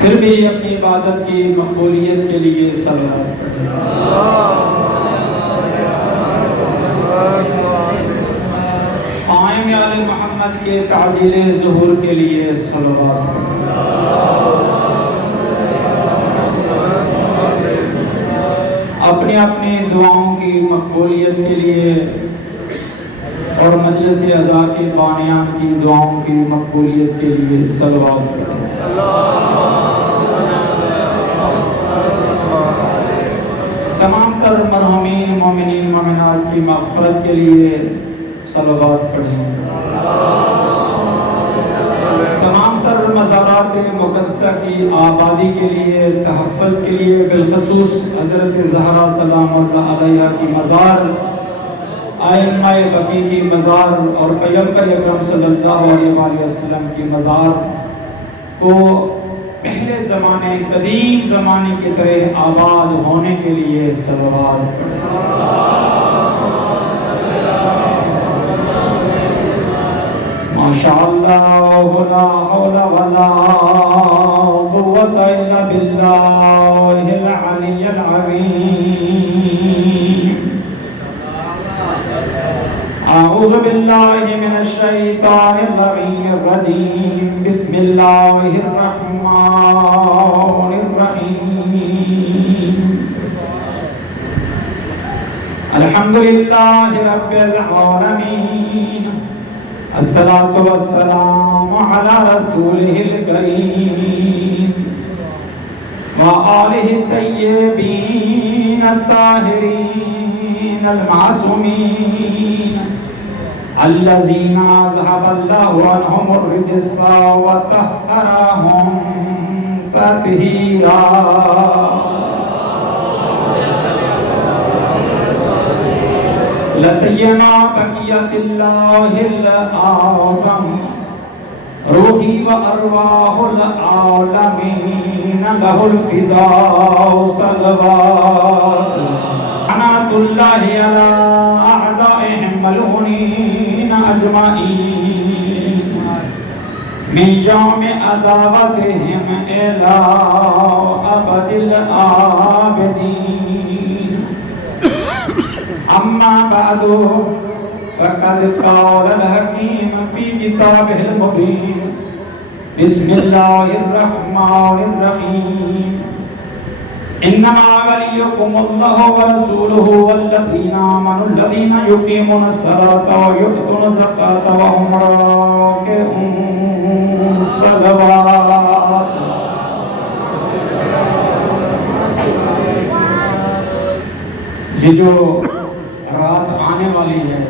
پھر بھی اپنی عبادت کی مقبولیت کے لیے صلوات پڑھیں۔ قائم آل محمد کے تعجیل ظہور کے لیے صلوات پڑھیں۔ اپنی اپنی دعاؤں کی مقبولیت کے لیے اور مجلس اعضاء کے بانیان کی دعاؤں کی مقبولیت کے لیے صلوات پڑھیں۔ تمام تر مرحومین مومنین مومنات کی مغفرت کے لیے صلوات پڑھیں۔ تمام تر مزارات مقدسہ کی آبادی کے لیے، تحفظ کے لیے، بالخصوص حضرت زہرا سلام اللہ علیہا کی مزار، ائمہ بقی کی مزار اور پیغمبر اکرم صلی اللہ علیہ وآلہ وسلم کی مزار کو پہلے زمانے، قدیم زمانے کی طرح آباد ہونے کے لیے صلوات پڑھیں۔ ماشاءاللہ لا حول ولا قوة الا باللہ العلی العظیم۔ اعوذ باللہ من الشیطان اللعین الرجیم، بسم اللہ الرحمن الرحیم۔ الحمدللہ رب العالمین، الصلاة والسلام على رسوله الكريم وآله الطيبين الطاهرين المعصومين الذين أذهب الله عنهم الرجس وطهرهم تطهيرا۔ لسیما بقیت اللہ العظم، روحی و ارواح العالمین لہ الفداء صلوات۔ عنات اللہ علی اعدائهم ملعونین اجمعین من یوم عداوتهم الی ابد الآبدین۔ اما بعد فقد قال الحکیم فی کتابہ المبین، بسم اللہ الرحمن الرحیم۔ انما ولیکم اللہ ورسولہ والذین آمنوا الذین یقیمون الصلاۃ ویؤتون الزکاۃ وهم راکعون۔ صلوات۔ یہ جو رات آنے والی ہے،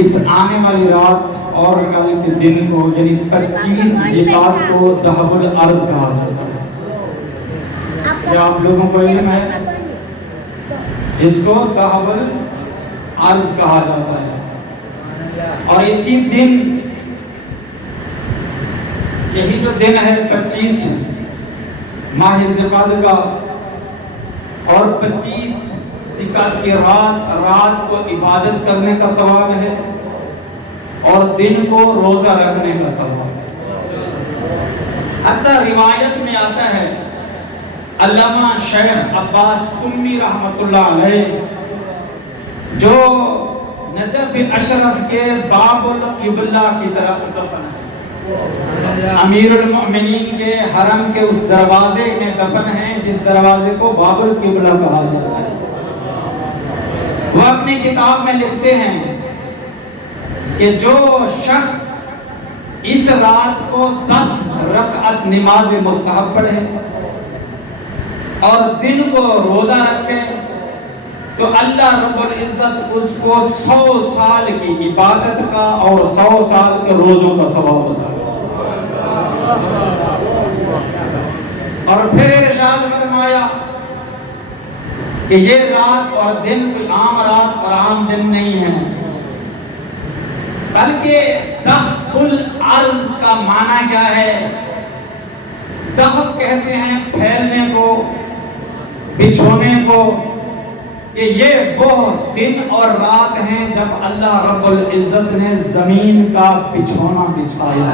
اس آنے والی رات اور کل کے دن کو یعنی 25 ذیقعدہ کو ذهب الارض کہا جاتا ہے۔ کیا آپ لوگوں کو علم ہے؟ اس کو ذهب الارض کہا جاتا ہے۔ اور اسی دن، یہی جو دن ہے 25 ماہ ذیقعدہ کا، اور 25 ذیقعدہ کی رات کو عبادت کرنے کا ثواب ہے اور دن کو روزہ رکھنے کا ثواب ہے۔ حتی روایت میں آتا ہے، علامہ شیخ عباس قمی رحمت اللہ علیہ جو نجف اشرف کے باب القبلہ کی طرف دفن ہے، امیر المؤمنین کے حرم کے اس دروازے میں دفن ہیں جس دروازے کو باب القبلہ کہا جاتا ہے۔ وہ اپنی کتاب میں لکھتے ہیں کہ جو شخص اس رات کو 10 رکعت نماز مستحب پڑھے اور دن کو روزہ رکھے تو اللہ رب العزت اس کو 100 سال کی عبادت کا اور 100 سال کے روزوں کا ثواب عطا کرے۔ اور پھر ارشاد فرمایا کہ یہ رات اور دن کوئی عام رات اور عام دن نہیں ہے، بلکہ دہب الارض کا معنی کیا ہے؟ دہب کہتے ہیں پھیلنے کو، بچھونے کو، کہ یہ وہ دن اور رات ہیں جب اللہ رب العزت نے زمین کا بچھونا بچھایا۔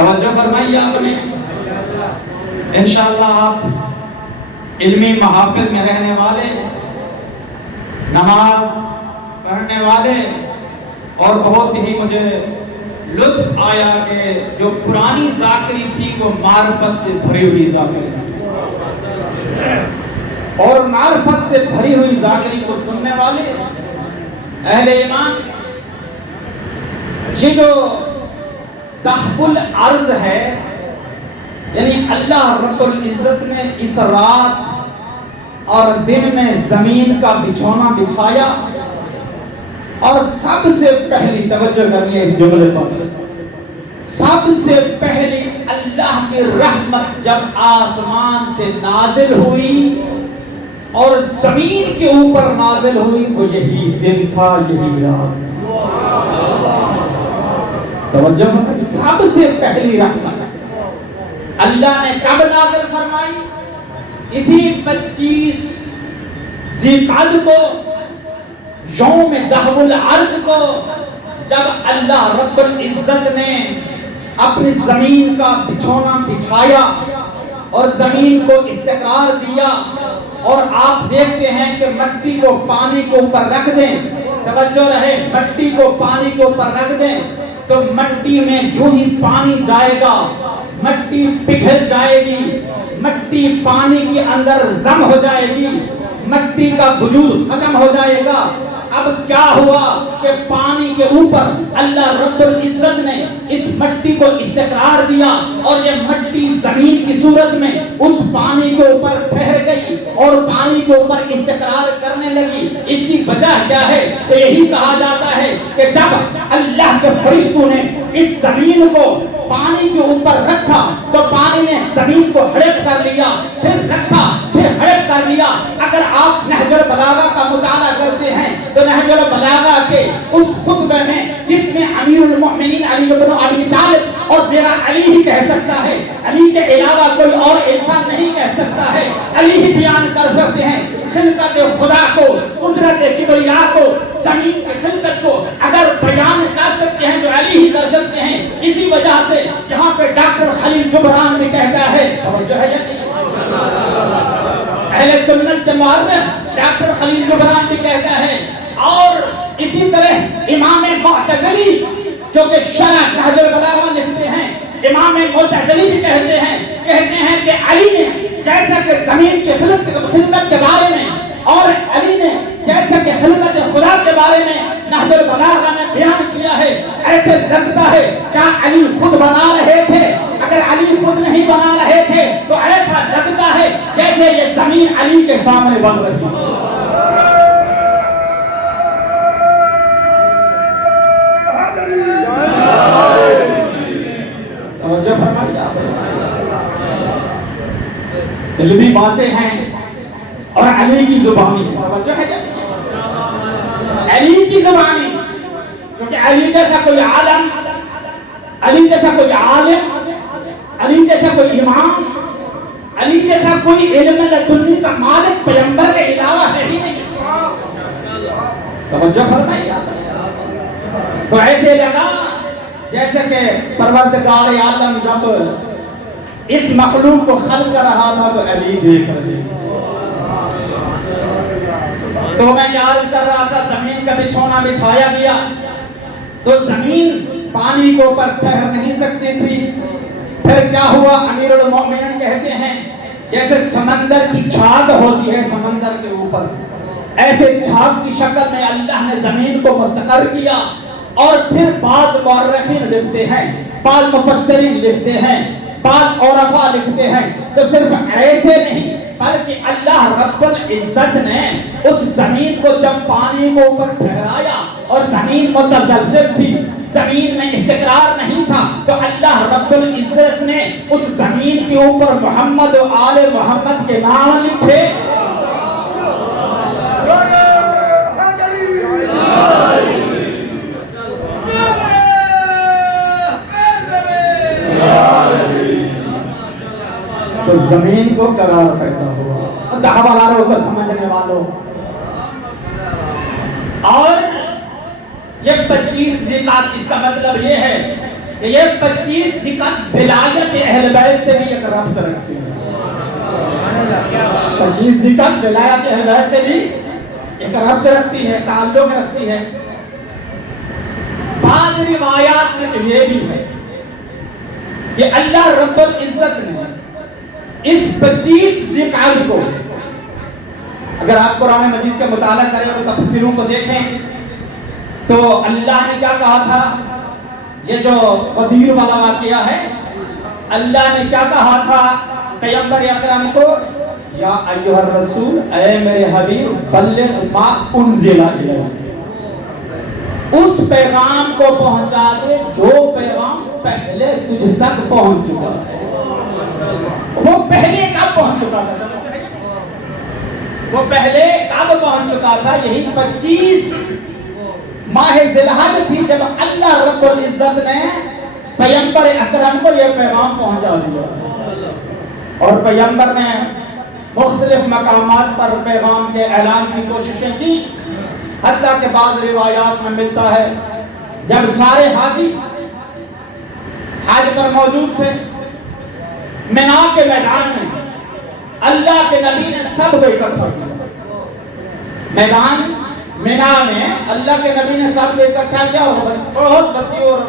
توجہ فرمائیے آپ نے. انشاءاللہ آپ علمی محافل میں رہنے والے, نماز پڑھنے والے, اور بہت ہی مجھے لطف آیا کہ جو پرانی ذاکری تھی وہ معرفت سے بھری ہوئی ذاکری تھی, اور معرفت سے بھری ہوئی ذاکری کو سننے والے اہل ایمان, یہ جو تحب الارض ہے, یعنی اللہ رب العزت نے اس رات اور دن میں زمین کا بچھونا بچھایا, اور سب سے پہلی توجہ کرنی ہے اس جملے پر, سب سے پہلی اللہ کی رحمت جب آسمان سے نازل ہوئی اور زمین کے اوپر نازل ہوئی وہ یہی دن تھا, یہی رات. توجہ, سب سے پہلی رحمت اللہ نے کب نازل فرمائی؟ اسی 25 ذی القعدہ کو, یوم دحو الارض کو, جب اللہ رب العزت نے اپنی زمین کا بچھونا بچھایا اور زمین کو استقرار دیا. اور آپ دیکھتے ہیں کہ مٹی کو پانی کے اوپر رکھ دیں, توجہ رہے, مٹی کو پانی کے اوپر رکھ دیں تو مٹی میں جو ہی پانی جائے گا مٹی پگھل جائے گی, مٹی پانی کے اندر ضم ہو جائے گی, مٹی کا وجود ختم ہو جائے گا. اب کیا ہوا کہ پانی کے اوپر اللہ رب العزت نے اس مٹی کو استقرار دیا, اور یہ مٹی زمین کی صورت میں اس پانی کے اوپر ٹھہر گئی اور پانی کے اوپر استقرار کرنے لگی. اس کی وجہ کیا ہے؟ تو یہی کہا جاتا ہے کہ جب اللہ کے فرشتوں نے اس زمین کو پانی کے اوپر رکھا تو پانی نے زمین کو ہڑپ کر لیا, پھر رکھا, پھر ہڑپ کر لیا. اگر آپ نہج البلاغہ کا مطالعہ کرتے ہیں تو نہج البلاغہ کے اس خطبے میں, جس میں امیر المؤمنین علی بن ابی طالب, اور میرا علی ہی کہہ سکتا ہے, علی کے علاوہ کوئی اور انسان نہیں کہہ سکتا ہے, علی ہی بیان کر سکتے ہیں خلقت خدا کو, قدرت کبریا کو, زمین کی خلقت کو اگر بیان کر سکتے ہیں تو علی ہی کر سکتے ہیں. اسی وجہ سے یہاں پہ ڈاکٹر خلیل جبران بھی کہتا ہے, توجہ ہے اہل سنت جماعت میں ڈاکٹر خلیل جبران بھی کہتا ہے, اور اسی طرح امام معتزلی جو کہ شرح نہج البلاغہ لکھتے ہیں, امام معتزلی بھی کہتے ہیں کہ علی نے جیسا کہ زمین کی خلقت کے بارے میں اور علی نے جیسا کہ خلقت خدا کے بارے میں نہج البلاغہ میں بیان کیا ہے, ایسے لگتا ہے کیا علی خود بنا رہے تھے؟ اگر علی خود نہیں بنا رہے تھے تو ایسا لگتا ہے جیسے یہ زمین علی کے سامنے بن رہی ہے. توجہ فرمائیے, علمی باتیں ہیں اور علی کی زبانی ہے. توجہ ہے, علی کی زبانی, کیونکہ علی جیسا کوئی عالم, علی جیسا کوئی عالم, علی جیسا کوئی امام, علی جیسا کوئی علم لدنی کا مالک پیغمبر کے علاوہ ہے ہی نہیں. توجہ فرمائیے. تو ایسے لگا جیسے کہ پروردگار عالم جب اس مخلوق کو خلق کر رہا تھا تو علی دیکھ رہے تھے. تو میں کیا عرض کر رہا تھا, زمین کا بچھونا بچھایا گیا تو زمین پانی کے اوپر ٹھہر نہیں سکتی تھی. پھر کیا ہوا؟ امیر المؤمنین کہتے ہیں جیسے سمندر کی جھاگ ہوتی ہے سمندر کے اوپر, ایسے جھاگ کی شکل میں اللہ نے زمین کو مستقر کیا. اور پھر بعض مورخین لکھتے ہیں, بعض مفسرین لکھتے ہیں, بعض عرفاء لکھتے ہیں تو صرف ایسے نہیں بلکہ اللہ رب العزت نے اس زمین کو جب پانی کو اوپر ٹھہرایا اور زمین متزلزل تھی, زمین میں استقرار نہیں تھا, تو اللہ رب العزت نے اس زمین کے اوپر محمد و آل محمد کے نام لکھے. تو زمین کو قرار پیدا ہوا. دہوالاروں کو سمجھنے والوں, اور یہ 25 ذی القعدہ, اس کا مطلب یہ ہے کہ یہ 25 ذکر ولایت اہل بیت سے بھی ایک ربط رکھتی ہے. 25 ذکر ولایت اہل بیت سے بھی ایک ربط رکھتی ہے، تعلق رکھتی ہے. بعض روایات میں تو یہ بھی ہے کہ اللہ رب العزت نے اس 25 ذکر کو، اگر آپ قرآن مجید کا مطالعہ کریں اور تفسیروں کو دیکھیں تو اللہ نے کیا کہا تھا، یہ جو غدیر والا واقعہ ہے، اللہ نے کیا کہا تھا پیغمبر اکرم کو، یا ایھا الرسول، اے میرے حبیب، بلغ ما انزل الیک، اس پیغام کو پہنچا دے جو پیغام پہلے تجھ تک پہنچ چکا ہے. وہ پہلے کب پہنچ چکا تھا؟ وہ پہلے کب پہنچ چکا تھا؟ یہی 25 ماہ ذی الحج تھی جب اللہ رب العزت نے پیغمبر اکرم کو یہ پیغام پہنچا دیا تھا. اور پیغمبر نے مختلف مقامات پر پیغام کے اعلان کی کوششیں کی، حتیٰ کہ بعض روایات میں ملتا ہے جب سارے حاجی حج پر موجود تھے، مینا کے میدان میں اللہ کے نبی نے سب کو اکٹھا کیا. میدان مینا میں اللہ کے نبی نے سب کو اکٹھا کیا اور بہت وسیع اور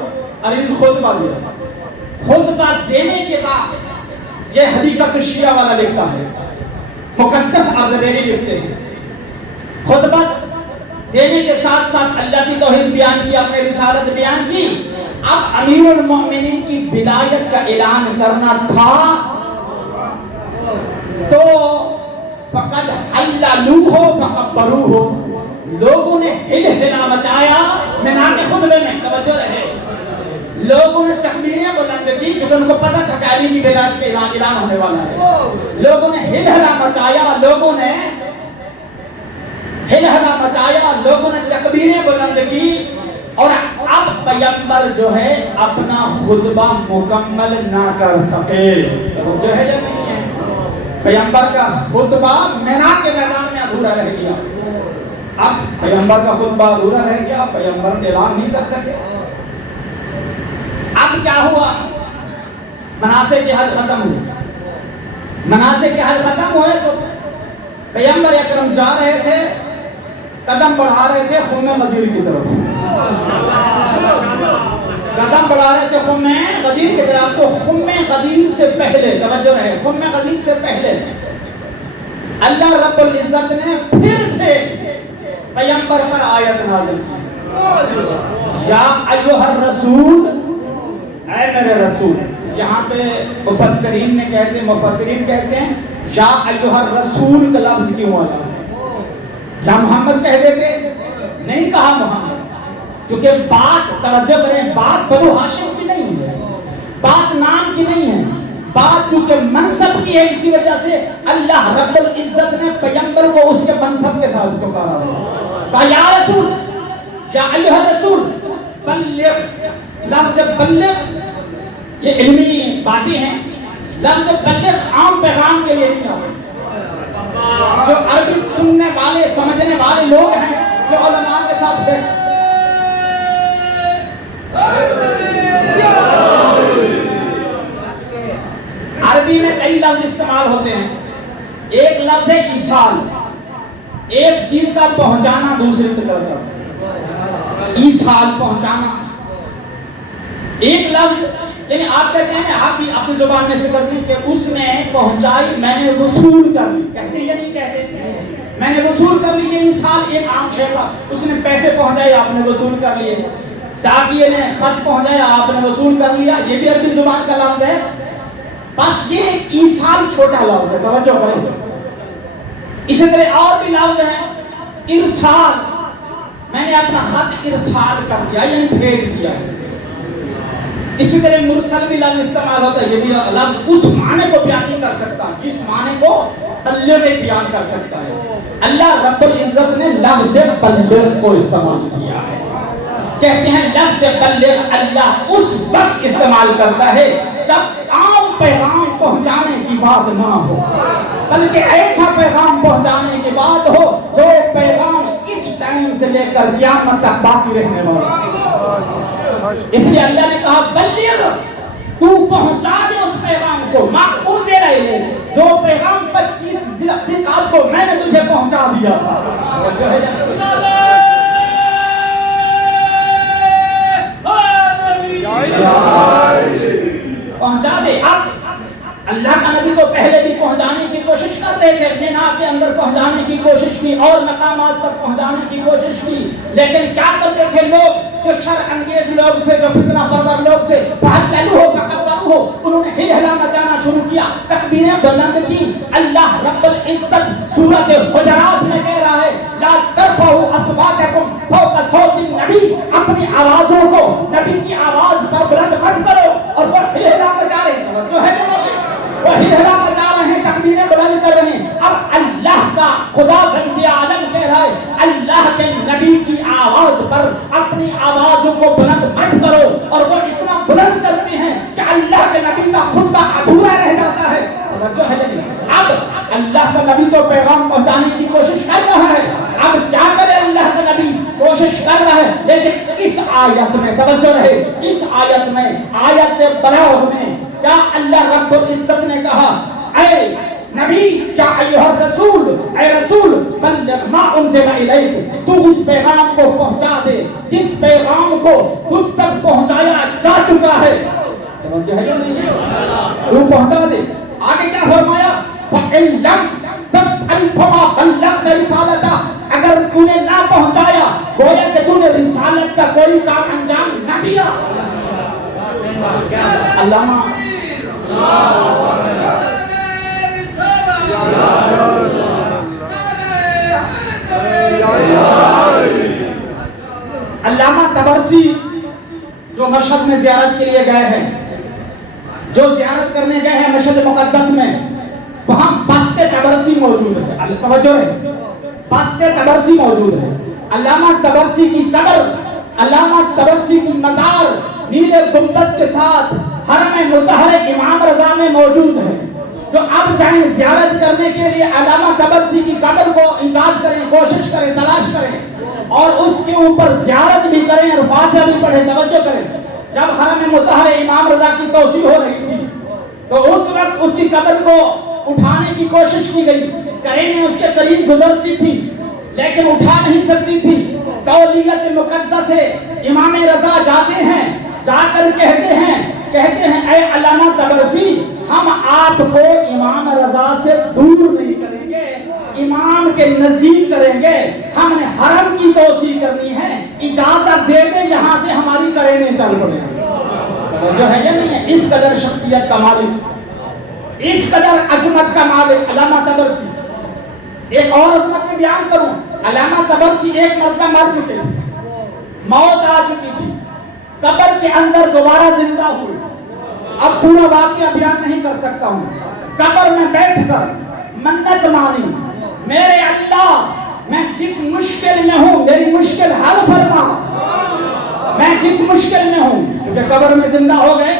عریض خطبہ دیا. خطبہ دینے کے بعد یہ حدیقۃ الشیعہ والا لکھتا ہے، مقدس اردبیلی لکھتے ہیں، خطبہ دینے کے ساتھ ساتھ اللہ کی توحید بیان کی، اپنے رسالت بیان کی. اب امیر المؤمنین کی ولایت کا اعلان کرنا تھا تو فقد حللوہ فکبروہ، لوگوں نے ہل ہلا مچایا. مینا کے خطبے میں توجہ رہے، لوگوں نے تکبیریں بلند کی کیونکہ ان کو پتہ تھا کہ علی کی ولایت کا اعلان ہونے والا ہے. لوگوں نے ہل ہلا مچایا، لوگوں نے ہل ہلا مچایا، لوگوں نے تکبیریں بلند کی. اور اب پیغمبر جو ہے اپنا خطبہ مکمل نہ کر سکے. جو ہے یا نہیں ہے، پیغمبر کا خطبہ مینا کے میدان میں ادھورا رہ گیا. اب پیغمبر کا خطبہ ادھورا رہ گیا، پیغمبر اعلان نہیں کر سکے. اب کیا ہوا، مناسک کے حج ختم ہوئے. مناسک کے حج ختم ہوئے تو پیغمبر اکرم جا رہے تھے، قدم بڑھا رہے تھے خم غدیر کی طرف، قدم بڑھا رہے تھے خم غدیر کی طرف. تو خم غدیر سے پہلے، توجہ رہے، خم غدیر سے پہلے اللہ رب العزت نے پھر سے پیغمبر پر آیت نازل کی، یا ایھا الرسول، اے میرے رسول. یہاں پہ مفسرین کہتے ہیں یا ایھا الرسول کا لفظ کیوں آیا ہے؟ یا محمد کہہ دیتے، نہیں کہا محمد، کیونکہ بات، توجہ کریں، بات بنو ہاشم کی نہیں ہے، بات نام کی نہیں ہے، بات کیونکہ منصب کی ہے. اسی وجہ سے اللہ رب العزت نے پیغمبر کو اس کے منصب کے ساتھ پکارا، کہا یا رسول، یا ایھا الرسول بلغ. لفظ بلغ یہ علمی باتیں ہیں، لفظ بلغ عام پیغام کے لیے نہیں آتا. جو عربی سننے والے سمجھنے والے لوگ ہیں، جو علماء کے ساتھ بیٹھے، عربی میں کئی لفظ استعمال ہوتے ہیں. ایک لفظ ہے ایصال، ایک چیز کا پہنچانا دوسرے کی طرف، ایصال پہنچانا. ایک لفظ یعنی آپ کہتے ہیں، آپ بھی اپنی زبان میں سے کرتے ہیں کہ اس نے پہنچائی، میں نے وصول کر لی. کہتے ہیں یا نہیں کہتے؟ میں نے وصول کر لی. یہ انسان ایک عام شے کا، اس نے پیسے پہنچائے، آپ نے وصول کر لیے. ڈاکیے نے خط پہنچایا، آپ نے وصول کر لیا. یہ بھی عربی زبان کا لفظ ہے. بس یہ ایصال چھوٹا لفظ ہے، توجہ کریں. اسی طرح اور بھی لفظ ہیں. ارسال، میں نے اپنا خط ارسال کر دیا یعنی بھیج دیا. اسی طرح مرسل بھی لفظ استعمال ہوتا ہے. یہ بھی لفظ اس معنی کو بیان نہیں کر سکتا جس معنی کو بلغ بیان کر سکتا ہے. اللہ رب العزت نے لفظ بلغ کو استعمال کیا ہے. کہتے ہیں لفظ بلغ اللہ اس وقت استعمال کرتا ہے جب عام پیغام پہنچانے کی بات نہ ہو، بلکہ ایسا پیغام پہنچانے کی بات ہو جو پیغام اس ٹائم سے لے کر قیامت تک باقی رہنے والا. اس لیے اللہ نے کہا بلیغ، تو پہنچا دے اس پیغام کو، ما انزل الیک، جو پیغام 25 ذوالقعدہ کو میں نے تجھے پہنچا دیا تھا۔ پہنچا دے۔ اب اللہ کا نبی تو پہلے بھی پہنچانے کی کوشش کر رہے تھے، مینا کے اندر پہنچانے کی کوشش کی اور مقامات پر پہنچانے کی کوشش کی، لیکن کیا کرتے تھے لوگ جو شر انگیز لوگ تھے، جو فتنہ پرور لوگ تھے، انہوں نے ہلہلا مچانا شروع کیا، تکبیریں بلند کی۔ اللہ رب العزت سورۃ حجرات میں کہہ رہا ہے لا ترفعوا اصواتکم فوق صوت النبی، اپنی آوازوں کو نبی کی آواز پر بلند مت کرو، اور وہ ہلہلا مچا رہے ہیں، توجہ ہے کہ نہیں؟ وہ ہلہلا مچا رہے ہیں، تکبیریں بلند کر رہے ہیں۔ اب اللہ کا خدا بندے عالم کہہ رہا ہے اللہ کے نبی کی آواز پر اپنی آوازوں کو بلند مت کرو، اور وہ اتنا بلند کرتے ہیں کہ اللہ کے نبی کا خطبہ ادھورا رہ جاتا ہے۔ اب اللہ کا نبی تو پیغام پہنچانے کی کوشش کر رہا ہے، اب کیا کرے اللہ کا نبی؟ کوشش کر رہا ہے، لیکن اس آیت میں توجہ رہے، اس آیت میں آیت بلاغ میں کیا اللہ رب العزت نے کہا اے نبی، یا ایھا الرسول، اے رسول بلغ ما انزل الیک، تو اس پیغام کو پہنچا دے جس پیغام کو تجھ تک پہنچایا جا چکا ہے۔ توجہ ہے کہ نہیں؟ تو پہنچا دے۔ آگے کیا فرمایا؟ فَإِن لَمْ تَفْعَلْ فَمَا بَلَّغْتَ رِسَالَتَهُ، اگر تو نے نہ پہنچایا گویا کہ تو نے رسالت کا کوئی کام انجام نہ دیا۔ علامہ علامہ طبرسی جو مشہد میں زیارت کے لیے گئے ہیں، جو زیارت کرنے گئے ہیں مشہد مقدس میں، وہاں بست طبرسی موجود ہے۔ توجہ ہے، بست طبرسی موجود ہے۔ علامہ طبرسی کی قبر، علامہ طبرسی کی مزار نیلے گنبد کے ساتھ حرم مطہر امام رضا میں موجود ہے۔ جو اب چاہیں زیارت کرنے کے لیے علامہ طبرسی کی قبر کو ایجاد کریں، کوشش کریں، تلاش کریں اور اس کے اوپر زیارت بھی کریں اور فاتحہ بھی پڑھیں۔ توجہ کریں، جب حرم مطہر امام رضا کی توسیع ہو رہی تھی تو اس وقت اس کی قبر کو اٹھانے کی کوشش کی گئی، کرینیں اس کے قریب گزرتی تھی لیکن اٹھا نہیں سکتی تھی۔ تولیت مقدس ہے، امام رضا جاتے ہیں، جا کر کہتے ہیں اے علامہ طبرسی، ہم آپ کو امام رضا سے دور نہیں کریں گے، امام کے نزدیک کریں گے، ہم نے حرم کی توسیع کرنی ہے، اجازت دے دیں یہاں سے ہماری کرینیں چل پڑیں۔ جو ہے یا نہیں ہے؟ اس قدر شخصیت کا مالک، اس قدر عظمت کا مالک علامہ طبرسی۔ ایک اور عظمت میں بیان کروں، علامہ طبرسی ایک مرتبہ مر چکے تھے، موت آ چکی تھی، قبر کے اندر دوبارہ زندہ ہوئے۔ اب پورا واقعہ بیان نہیں کر سکتا ہوں۔ قبر میں بیٹھ کر منت مانی، میرے اللہ میں جس مشکل میں ہوں میری مشکل حل فرما، میں جس مشکل میں ہوں، کیونکہ قبر میں زندہ ہو گئے،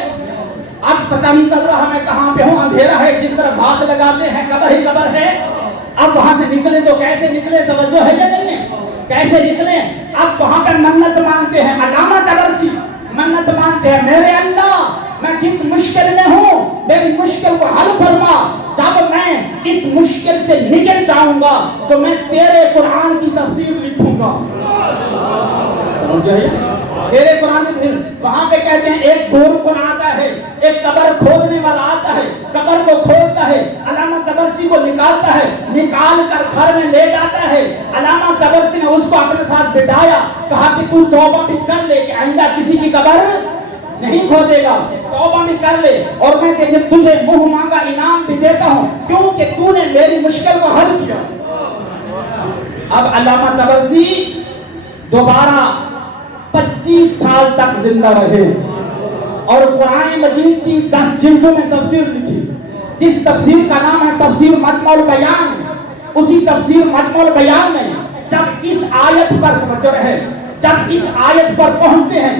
اب پتہ نہیں چل رہا میں کہاں پہ ہوں، اندھیرا ہے، جس طرح ہاتھ لگاتے ہیں قبر ہی قبر ہے، اب وہاں سے نکلے تو کیسے نکلے؟ توجہ ہے یا نہیں ہے؟ کیسے نکلے؟ اب وہاں پہ منت مانگتے ہیں، علامہ طبرسی منت مانگتے ہیں، میرے اللہ میں جس مشکل میں ہوں میری مشکل کو حل فرما، جب میں اس مشکل سے نکل جاؤں گا تو میں تیرے قرآن کی تفسیر لکھوں گا۔ تیرے قرآن کی تفسیر۔ وہاں پہ کہتے ہیں ایک گور کن آتا ہے، ایک قبر کھودنے والا آتا ہے، قبر کو کھودتا ہے، علامہ طبرسی کو نکالتا ہے، نکال کر گھر میں لے جاتا ہے۔ علامہ طبرسی نے اس کو اپنے ساتھ بٹھایا، کہا کہ تو توبہ بھی کر لے کہ آئندہ کسی کی قبر نہیں کھودے گا، توبہ بھی کر لے اور میں تجھے منہ مانگا انعام بھی دیتا ہوں کیونکہ تو نے میری مشکل کو حل کیا۔ اب علامہ طبرسی دوبارہ 25 سال تک زندہ رہے اور قرآن مجید کی 10 جلدوں میں تفسیر لکھی، جس تفسیر کا نام ہے تفسیر مجمع البیان۔ اسی تفسیر مجمع البیان میں جب اس آیت پر توجہ رہے، جب اس آیت پر پہنچتے ہیں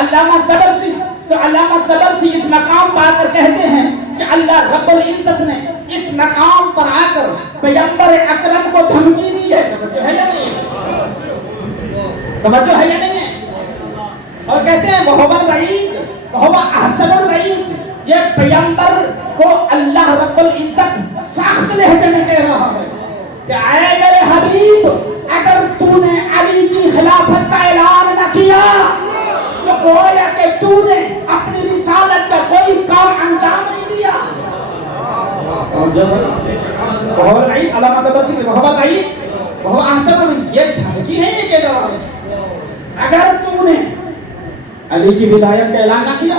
علامہ طبرسی، تو علامہ طبرسی اس مقام پر آ کر کہتے ہیں کہ اللہ رب العزت نے اس مقام پر آ کر پیغمبر اکرم کو دھمکی دی ہے۔ توجہ ہے یا نہیں؟ توجہ ہے یا نہیں؟ اور کہتے ہیں وہو الوعید وہو احسن الوعید، یہ پیغمبر کو اللہ رب العزت سخت لہجے میں کہہ رہا ہے کہ اے میرے حبیب، اگر تو نے علی کی خلافت کا اعلان نہ کیا تو گویا کہ تو نے اپنی رسالت کا کوئی کام انجام نہیں دیا۔ وہو الوعید علامہ تبصری وہو الوعید وہو احسن الوعید، یہ دھمکی ہے یہ کہ اگر تو نے علی کی ولایت کا اعلان نہ کیا،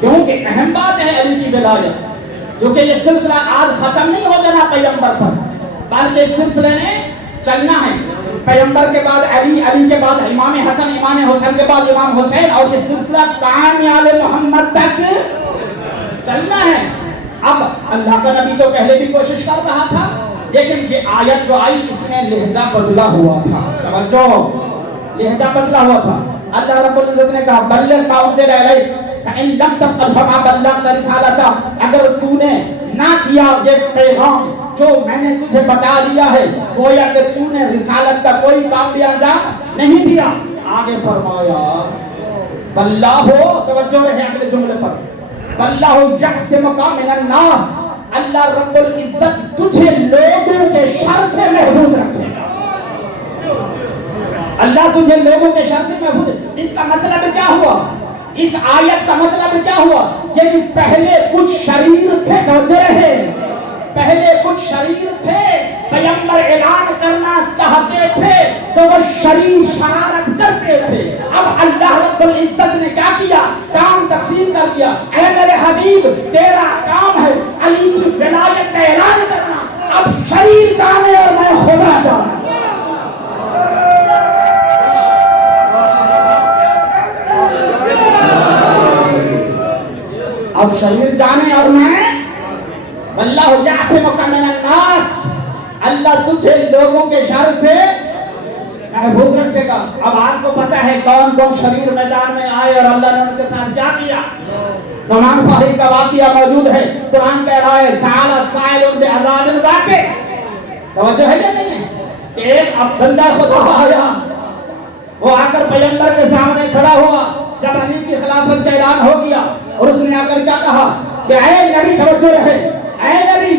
کیونکہ اہم بات ہے علی کی ولایت، جو کہ یہ سلسلہ آج ختم نہیں ہو جانا پیغمبر پر، بلکہ اس سلسلے میں چلنا ہے۔ پیغمبر کے بعد علی، علی کے بعد امام حسن، امام حسین کے بعد امام حسین، اور یہ سلسلہ کامیال محمد تک چلنا ہے۔ اب اللہ کا نبی تو پہلے بھی کوشش کر رہا تھا، لیکن یہ آیت جو آئی اس میں لہجہ بدلا ہوا تھا، توجہ، لہجہ بدلا ہوا تھا۔ اللہ رب العزت نے کہا بلغ ما انزل الیک فإن لم تفعل فما بلغت رسالتہ، اگر تو نے نہ دیا یہ پیغام جو میں نے تجھے بتا دیا ہے، گویا کہ تو نے رسالت کا کوئی کام بھی انجام نہیں دیا۔ آگے فرمایا واللہ، توجہ رہے اگلے جملے پر، واللہ یعصمک من الناس، اللہ رب العزت تجھے لوگوں کے شر سے محفوظ رکھے گا۔ اللہ تجھے لوگوں کے شر سے محفوظ۔ اس کا مطلب کیا ہوا؟ اس آیت کا مطلب کیا ہوا؟ یعنی پہلے کچھ شریر تھے، توجہ رہے، پہلے کچھ شریر تھے، پیغمبر اعلان کرنا چاہتے تھے تو وہ شریر شرارت کرتے تھے۔ اب اللہ رب العزت نے کیا کیا؟ کام تقسیم کر دیا۔ اے میرے حبیب، تیرا کام ہے علی کی ولایت کا اعلان کرنا، اب شریر جانے اور میں خدا جانا۔ اب شریر جانے اور میں، واللہ یعصمک من الناس، اللہ تجھے لوگوں کے شر سے محفوظ رکھے گا۔ اب آپ کو پتا ہے کون کون شریر میدان میں آئے اور اللہ نے ان کے ساتھ کیا کیا۔ نعمان فہری کا واقعہ موجود ہے، قرآن کہہ رہا ہے سأل سائل بعذاب واقع، توجہ ہے یا نہیں ہے کہ ایک بندہ خدا آیا، وہ آ کر پیغمبر کے سامنے کھڑا ہوا جب علی کی خلافت کا اعلان ہو گیا، اور اس نے آ کر کیا کہا کہ اے نبی، توجہ رہے، اے نبی،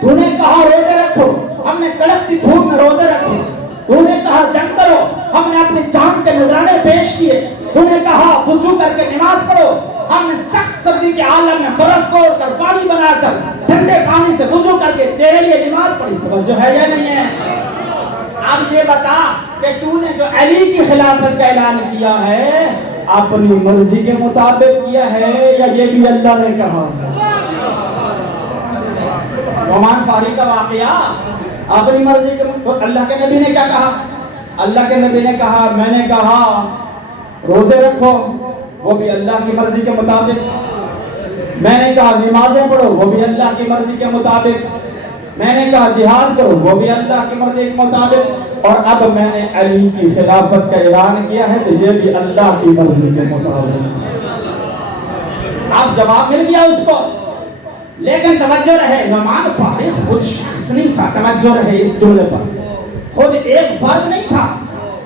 تو نے کہا روزے رکھو، ہم نے کڑکتی دھوپ میں روزے رکھے، تو نے کہا جنگ کرو، ہم نے اپنی جان کے نذرانے پیش کیے، تو نے کہا وضو کر کے نماز پڑھو، ہم نے سخت سردی کے عالم میں برف کوڑ کر پانی بنا کر ٹھنڈے پانی سے وضو کر کے تیرے لیے نماز پڑھی، توجہ ہے یا نہیں ہے؟ اب یہ بتا کہ تو نے جو علی کی خلافت کا اعلان کیا ہے اپنی مرضی کے مطابق کیا ہے یا یہ بھی اللہ نے کہا؟ نعمان فہری کا واقعہ اپنی مرضی کے مطابق۔ اللہ کے نبی نے کیا کہا؟ اللہ کے نبی نے کہا میں نے کہا روزے رکھو، وہ بھی اللہ کی مرضی کے مطابق۔ میں نے کہا نمازیں پڑھو، وہ بھی اللہ کی مرضی کے مطابق۔ میں نے کہا جہاد کرو، وہ بھی اللہ کی مرضی کے مطابق۔ اور اب میں نے علی کی خلافت کا اعلان کیا ہے تو یہ بھی اللہ کی مرضی کے مطابق۔ اب جواب مل گیا اس کو، لیکن توجہ رہے نعمان فہری خود شخص نہیں تھا، توجہ رہے اس جملے پر، خود ایک فرد نہیں تھا،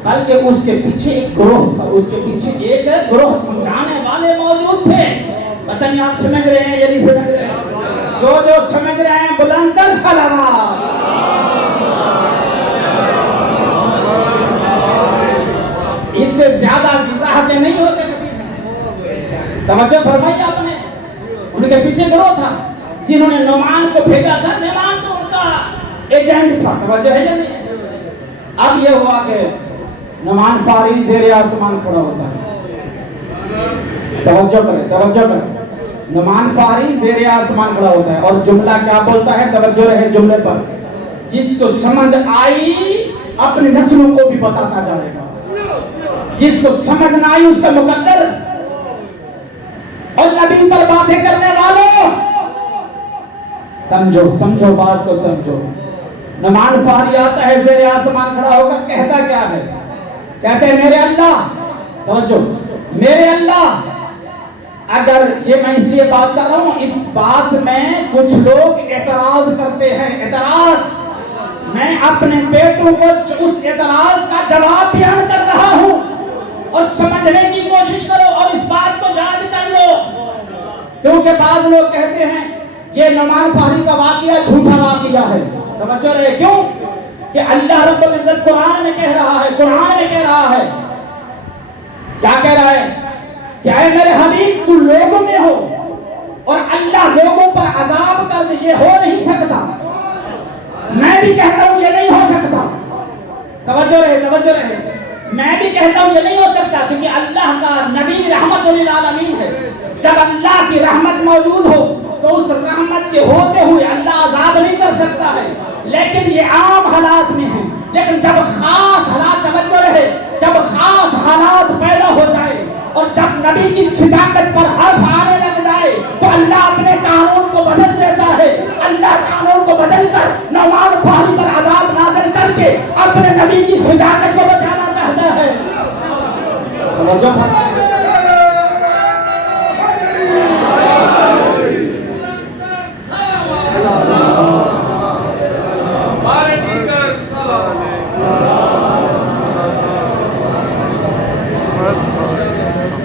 بلکہ اس کے پیچھے ایک گروہ تھا، اس کے پیچھے ایک گروہ سمجھانے والے موجود تھے۔ پتہ نہیں آپ سمجھ رہے ہیں یا نہیں سمجھ رہے ہیں؟ جو سمجھ رہے ہیں بلند کر سلامات۔ اس سے زیادہ وضاحتیں نہیں ہو سکتی۔ توجہ فرمائی آپ نے، ان کے پیچھے گروہ تھا جنہوں نے نعمان کو بھیجا تھا، نعمان تو ان کا ایجنٹ تھا، توجہ ہے یا نہیں؟ اب یہ ہوا کہ نعمان فہری زیر آسمان کھڑا ہوتا ہے، توجہ کریں، توجہ کریں، نعمان فہری زیر آسمان کھڑا ہوتا ہے اور جملہ کیا بولتا ہے؟ توجہ رہے جملے پر، جس کو سمجھ آئی اپنی نسلوں کو بھی بتاتا جائے گا، جس کو سمجھ نہ آئی اس کا مقدر۔ اور نبی پر باتیں کرنے والوں سمجھو، سمجھو بات کو سمجھو۔ نعمان فہری آتا ہے زیر آسمان کھڑا ہو کر، کہتا کیا ہے؟ کہتے ہیں میرے اللہ، توجہ، میرے اللہ، اگر یہ میں اس لیے بات کر رہا ہوں، اس بات میں کچھ لوگ اعتراض کرتے ہیں، اعتراض، میں اپنے بیٹوں کو اس اعتراض کا جواب بیان کر رہا ہوں، اور سمجھنے کی کوشش کرو اور اس بات کو یاد کر لو، کیونکہ بعض لوگ کہتے ہیں یہ نعمان فہری کا واقعہ جھوٹا واقعہ ہے۔ توجہ رہے، کیوں کہ اللہ رب العزت قرآن میں کہہ رہا ہے، کیا کہہ رہا ہے کہ اے میرے حبیب تو لوگوں میں ہو اور اللہ لوگوں پر عذاب کر دے، یہ ہو نہیں سکتا۔ میں بھی کہتا ہوں یہ نہیں ہو سکتا، توجہ رہے، میں بھی کہتا ہوں یہ نہیں ہو سکتا، کیونکہ اللہ کا نبی رحمت للعالمین ہے۔ جب اللہ کی رحمت موجود ہو تو اس رحمت کے ہوتے ہوئے اللہ عذاب نہیں کر سکتا ہے، لیکن یہ عام حالات میں ہے۔ لیکن جب خاص حالات، توجہ رہے، جب خاص حالات پیدا ہو جائے اور جب نبی کی صداقت پر حرف آنے لگ جائے تو اللہ اپنے قانون کو بدل دیتا ہے۔ اللہ قانون کو بدل کر نعمان فہری پر عذاب نازل کر کے اپنے نبی کی صداقت کو بچانا چاہتا ہے۔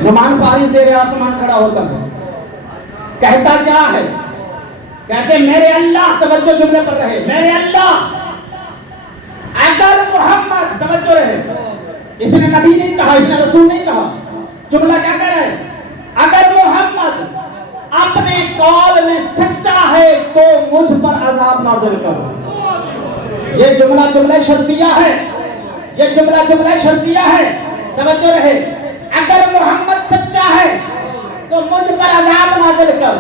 نعمان فہری زیر آسمان کھڑا ہوتا ہے، کہتا کیا ہے؟ کہتے میرے اللہ، توجہ جملے پر رہے، میرے اللہ اگر محمد، توجہ رہے، اس نے نبی نہیں کہا، اس نے رسول نہیں کہا، جملہ کیا کہہ رہے؟ اگر محمد اپنے قول میں سچا ہے تو مجھ پر عذاب نازل کر۔ یہ جملہ شرطیہ ہے، یہ جملہ شرطیہ ہے، توجہ رہے، اگر محمد سچا ہے تو مجھ پر عذاب نازل کر۔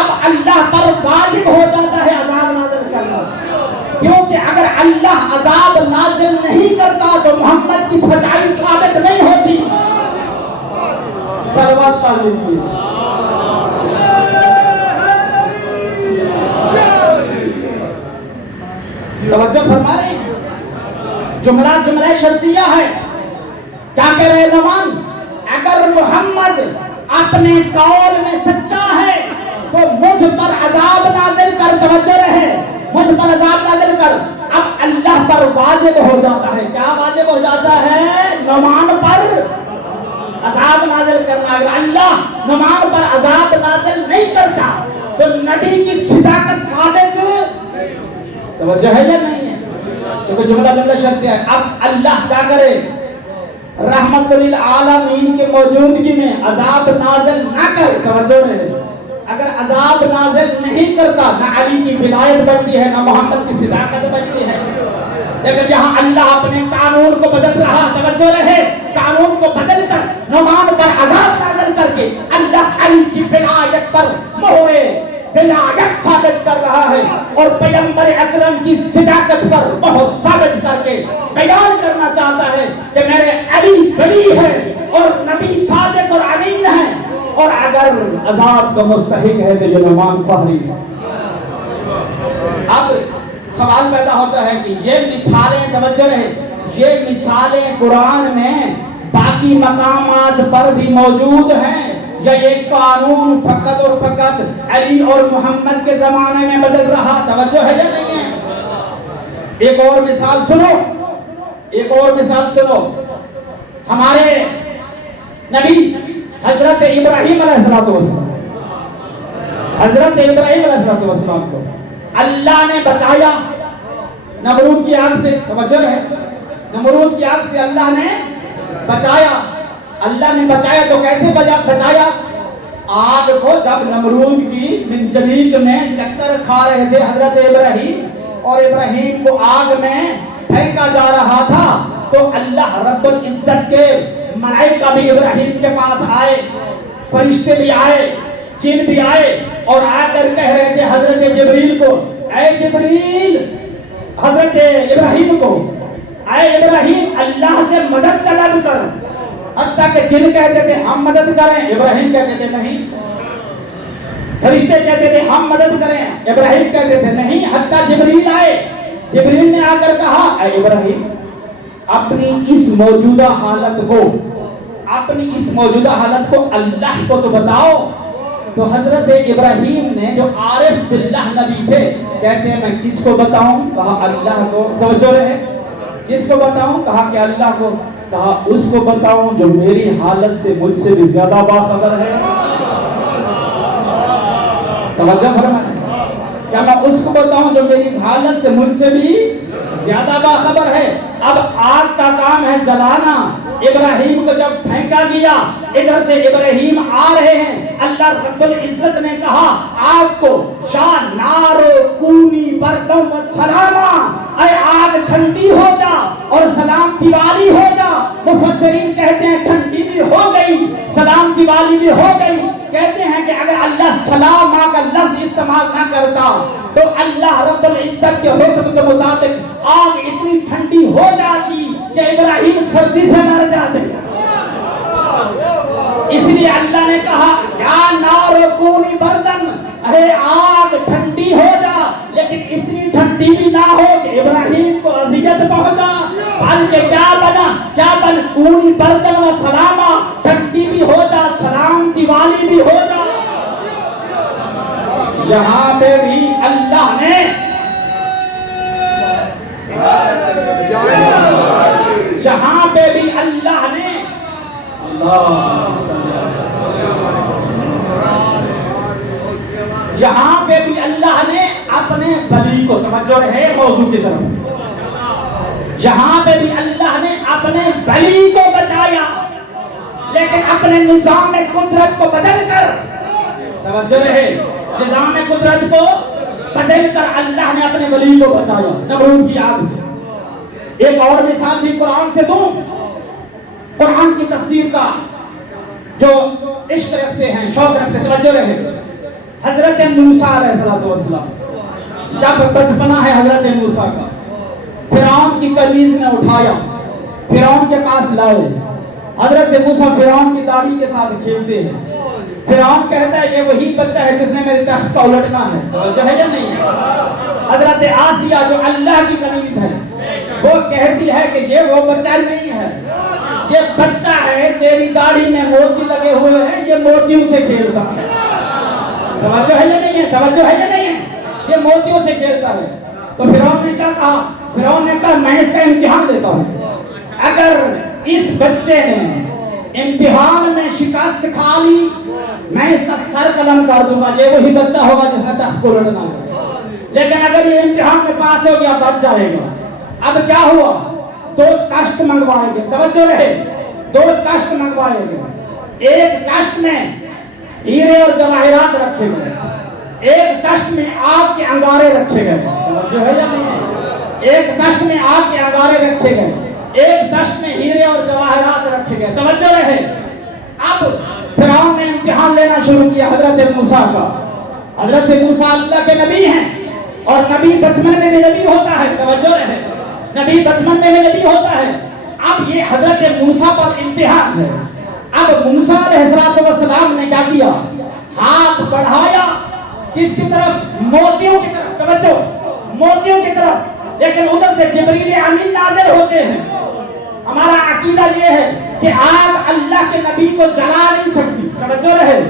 اب اللہ پر واجب ہو جاتا ہے عذاب نازل کرنا، کیونکہ اگر اللہ عذاب نازل نہیں کرتا تو محمد کی سچائی ثابت نہیں ہوتی۔ صلوات پڑھ لیجیے۔ توجہ فرما رہے ہیں، جملہ شرطیہ ہے۔ کیا کہہ رہے نعمان؟ اگر محمد اپنے قول میں سچا ہے تو مجھ پر عذاب نازل کر، توجہ رہے، مجھ پر عذاب نازل کر۔ اب اللہ پر واجب ہو جاتا ہے، کیا واجب ہو جاتا ہے؟ نعمان پر عذاب نازل کرنا۔ اگر اللہ نعمان پر عذاب نازل نہیں کرتا تو نبی کی صداقت ثابت، توجہ ہے یا نہیں ہے؟ کیونکہ جملہ شرط ہے۔ اب اللہ کیا کرے؟ رحمت للعالمین کے موجودگی میں عذاب نازل نہ کر، توجہ ہے، اگر عذاب نازل نہیں کرتا نہ علی کی ولایت بنتی ہے نہ محمد کی صداقت بنتی ہے۔ لیکن یہاں اللہ اپنے قانون کو بدل رہا، توجہ رہے، قانون کو بدل کر نعمان پر عذاب نازل کر کے اللہ علی کی ولایت پر مہر ولایت ثابت کر رہا ہے، اور پیغمبر اکرم کی صداقت پر مہر ثابت کر کے بیان کرنا چاہتا ہے کہ میرے علی ولی ہے اور نبی صادق اور امین ہے، اور اگر عذاب کا مستحق ہے تو یہ نعمان فہری۔ اب سوال پیدا ہوتا ہے کہ یہ مثالیں، توجہ رہے، یہ مثالیں قرآن میں باقی مقامات پر بھی موجود ہیں یا یہ قانون فقط اور فقط علی اور محمد کے زمانے میں بدل رہا؟ توجہ ہے یا نہیں ہے؟ ایک اور مثال سنو، ہمارے نبی حضرت ابراہیم علیہ السلام کو اللہ نے بچایا نمرود کی آگ سے، توجہ ہے، نمرود کی آگ سے اللہ نے بچایا۔ اللہ نے بچایا تو کیسے بچایا؟ آگ کو جب نمرود کی منجنیق میں چکر کھا رہے تھے حضرت ابراہیم، اور ابراہیم کو آگ میں پھینکا جا رہا تھا تو اللہ رب العزت کے ملائکہ بھی ابراہیم کے پاس آئے، فرشتے بھی آئے، جن بھی آئے، اور آ کر کہہ رہے تھے حضرت جبریل کو، اے جبریل، حضرت ابراہیم کو، اے ابراہیم اللہ سے مدد طلب کر۔ حتیٰ کہ جن کہتے تھے ہم مدد کریں، ابراہیم کہتے تھے نہیں۔ فرشتے کہتے تھے ہم مدد کریں، ابراہیم کہتے تھے نہیں۔ حتیٰ جبریل آئے، جبریل نے آ کر کہا اے ابراہیم اپنی اس موجودہ حالت کو اللہ کو تو بتاؤ۔ تو حضرت ابراہیم نے جو عارف باللہ نبی تھے کہتے ہیں میں کس کو بتاؤں؟ کہا اللہ کو، توجہ رہے، کس کو بتاؤں؟ کہا کہ اللہ کو۔ کہا اس کو بتاؤں جو میری حالت سے مجھ سے بھی زیادہ باخبر ہے؟ توجہ فرمائیں، کیا میں اس کو بتاؤں جو میری حالت سے مجھ سے بھی زیادہ باخبر ہے؟ اب آگ کا کام ہے جلانا، ابراہیم کو جب پھینکا گیا، ادھر سے ابراہیم آ رہے ہیں، اللہ رب العزت نے کہا آگ کو شاہ نارو کونی بردم و سلاما، اے آگ ٹھنڈی ہو جا اور سلامتی والی ہو جا۔ مفسرین کہتے ہیں ٹھنڈی بھی ہو گئی، سلامتی والی بھی ہو گئی۔ کہتے ہیں کہ اگر اللہ سلامہ کا لفظ استعمال نہ کرتا تو اللہ رب العزت کے حکم کے مطابق آگ اتنی ٹھنڈی ہو جاتی کہ ابراہیم سردی سے مر جاتے۔ اس لیے اللہ نے کہا یا نار کونی بردن، اے آگ ٹھنڈی ہو جا، لیکن اتنی ٹھنڈی بھی نہ ہو کہ ابراہیم کو اذیت پہنچا، بلکہ کیا بن کونی بردن و سلاما، ٹھنڈی بھی ہو جا، سلامتی والی بھی ہو جا۔ یہاں پہ بھی اللہ نے یہاں پہ بھی اللہ نے اپنے ولی کو، توجہ ہے موضوع کی طرف، یہاں پہ بھی اللہ نے اپنے ولی کو بچایا، لیکن اپنے نظام قدرت کو بدل کر، توجہ ہے، نظام قدرت کو بدل کر اللہ نے اپنے ولی کو بچایا نمرود کی آگ سے۔ ایک اور مثال بھی قرآن سے دوں، قرآن کی تفسیر کا جو عشق رکھتے ہیں، شوق رکھتے ہیں، توجہ رہے، حضرت موسیٰ علیہ السلام، جب بچپنا ہے حضرت موسیٰ کا، فرعون کی قمیض نے اٹھایا، فرعون کے پاس لائے، حضرت موسیٰ فرعون کی داڑھی کے ساتھ کھیلتے ہیں، فرعون کہتا ہے یہ وہی بچہ ہے جس نے میرے تخت کو الٹنا ہے، توجہ ہے یا نہیں ہے؟ حضرت آسیہ جو اللہ کی قمیض ہے وہ کہتی ہے کہ یہ وہ بچہ نہیں ہے، یہ بچہ ہے، تیری داڑھی میں موتی لگے ہوئے ہیں، یہ موتیوں سے کھیلتا ہے، توجہ ہے یا نہیں ہے؟ توجہ ہے یا نہیں ہے؟ یہ موتیوں سے کھیلتا ہے۔ تو فرعون نے کیا کہا؟ فرعون نے کہا میں اس کا امتحان لیتا ہوں، اگر اس بچے نے امتحان میں شکست کھا لی میں اس کا سر قلم کر دوں گا، یہ وہی بچہ ہوگا جس نے تخت کو لڑنا ہے، لیکن اگر یہ امتحان میں پاس ہو گیا بچ جائے گا۔ اب کیا ہوا؟ 2 کشت منگوائے گئے، توجہ رہے، 2 کشت منگوائے گئے، ایک کشت میں ہیرے اور جواہرات رکھے گئے، ایک کشت میں آگ کے انگارے رکھے گئے، توجہ ہے یا نہیں؟ ایک کشت میں آگ کے انگارے رکھے گئے، ایک کشت میں ہیرے اور جواہرات رکھے گئے، توجہ رہے۔ اب فرعون نے امتحان لینا شروع کیا حضرت موسیٰ کا۔ حضرت موسیٰ اللہ کے نبی ہیں اور نبی بچپن میں بھی نبی ہوتا ہے، توجہ رہے، نبی بچپن میں بھی نبی ہوتا ہے۔ اب یہ حضرت موسیٰ پر امتحان ہے۔ اب موسیٰ علیہ السلام نے کیا کیا؟ ہاتھ بڑھایا کس کی طرف؟ موتیوں کی طرف، توجہ، موتیوں کی طرف، لیکن ادھر سے جبریل امین نازل ہوتے ہیں۔ ہمارا عقیدہ یہ ہے کہ آگ اللہ کے نبی کو جلا نہیں سکتی، توجہ رہے،